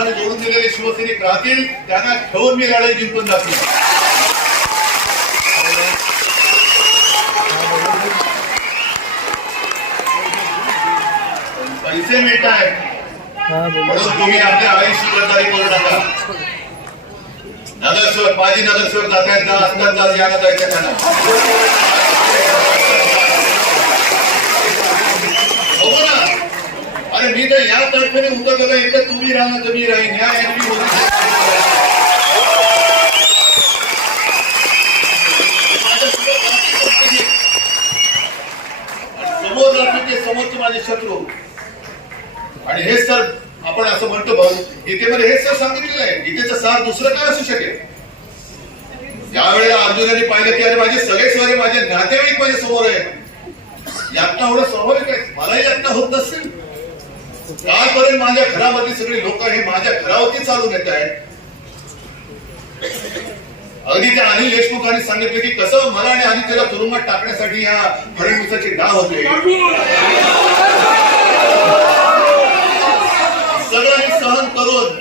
आम्हाला जोडून दिलेले शिवसैनिक राहतील त्यांना ठेवून मी लढाई जिंकून जातील पैसे मिळत आहेत म्हणून तुम्ही आपल्या आयुष्य गद्दारी करू नका. नगरसेवक माझी नगरसेवक जात आहेत जा असतात जा याला जायचं त्यांना हो ना अरे मी तर या तर्फेने उतरलेलो आहे तर तुम्ही राहणार तर मी राहीन या याने मी बोलू समोर राहतील ते समोरचे माझे शत्रू. आणि हे सर आपण असं म्हणतो भाऊ गीतेमध्ये हेच सर सांगितलेलं आहे गीतेचं सार दुसरं काय असू शकेल? यावेळेला अर्जुनाने पाहिलं की अरे माझे सगळे सगळे माझे नातेवाईक माझ्यासमोर आहेत. यातना एवढं स्वाभाविक आहे? मलाही यातना होत नसेल. कालपर्यंत माझ्या घरामध्ये सगळी लोक हे माझ्या घरावरती चालून येत आहेत. अगदी त्या अनिल देशमुखांनी सांगितलं की कसं मला आणि आदित्यला तुरुंगात टाकण्यासाठी या फडणवीसाचे डाव होते. सगळ्यांनी सहन करून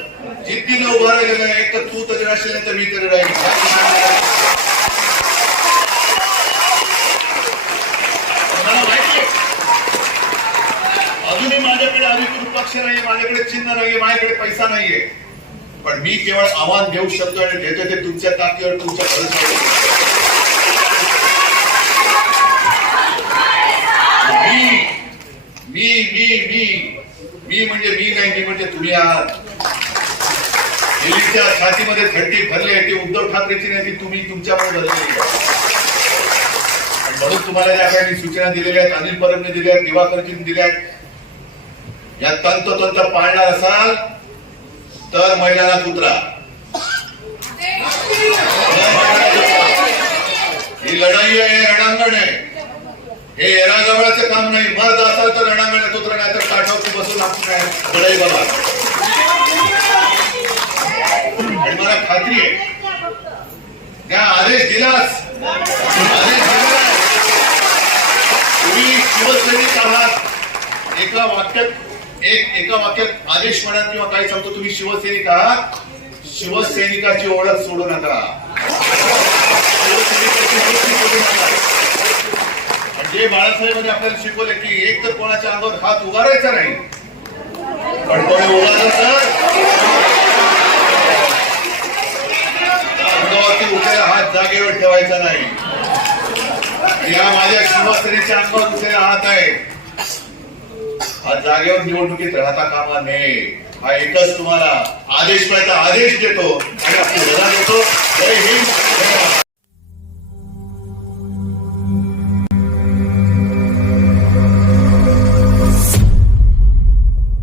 जिद्दीने उभा राहिलेलं आहे तर तू तरी राहशील तर मी तरी राहील मला माहिती आहे. अजूनही माझ्याकडे अधिकृत पक्ष नाहीये माझ्याकडे चिन्ह नाहीये माझ्याकडे पैसा नाहीये. पण मी केवळ आव्हान देऊ शकतो आणि देतो ते तुमच्या ताकदीवर तुमच्या भरोशावर. मी मी मी मी मी म्हणजे मी नाही मी म्हणजे तुम्ही आहात. दिल्लीच्या छातीमध्ये थंडी भरली आहे ती उद्धव ठाकरेची नाही ती तुम्ही तुमच्यामुळे भरली म्हणून तुम्हाला ज्या काही सूचना दिलेल्या आहेत अनिल परबने दिल्या आहेत दिवाकरजींनी दिल्या आहेत या तंतोतंत पाळणार असाल तर मैदानात उतरा. ही लढाई आहे रणांगण आहे. हे येराजवळचं काम नाही. मर्द असाल तर रणांगणात उतरा नाही तर काठावरती बसून आपण लढाई बघा. आणि मला खात्री आहे त्या आदेश दिलास. आदेश दिलास. तुम्ही शिवसैनिक आहात. एका वाक्यात एक एका वाक्यात आदेश म्हणा किंवा काही सांगतो तुम्ही शिवसैनिक आहात. शिवसैनिकाची ओळख सोडू नका. शिवसैनिकाची म्हणजे बाळासाहेबांनी आपल्याला शिकवले की एक तर कोणाच्या अंगावर हात उभारायचा नाही पण कोणी उगारलं तर अंगावरती उठलेला हात जागेवर ठेवायचा नाही. या माझ्या शिवसेनेच्या अंगावर उठलेला हात आहे. हा जागेवर निवडणुकीत राहता कामा नये. हा एकच तुम्हाला आदेश पाहिजे आदेश देतो आणि आपली रजा देतो. जय हिंद.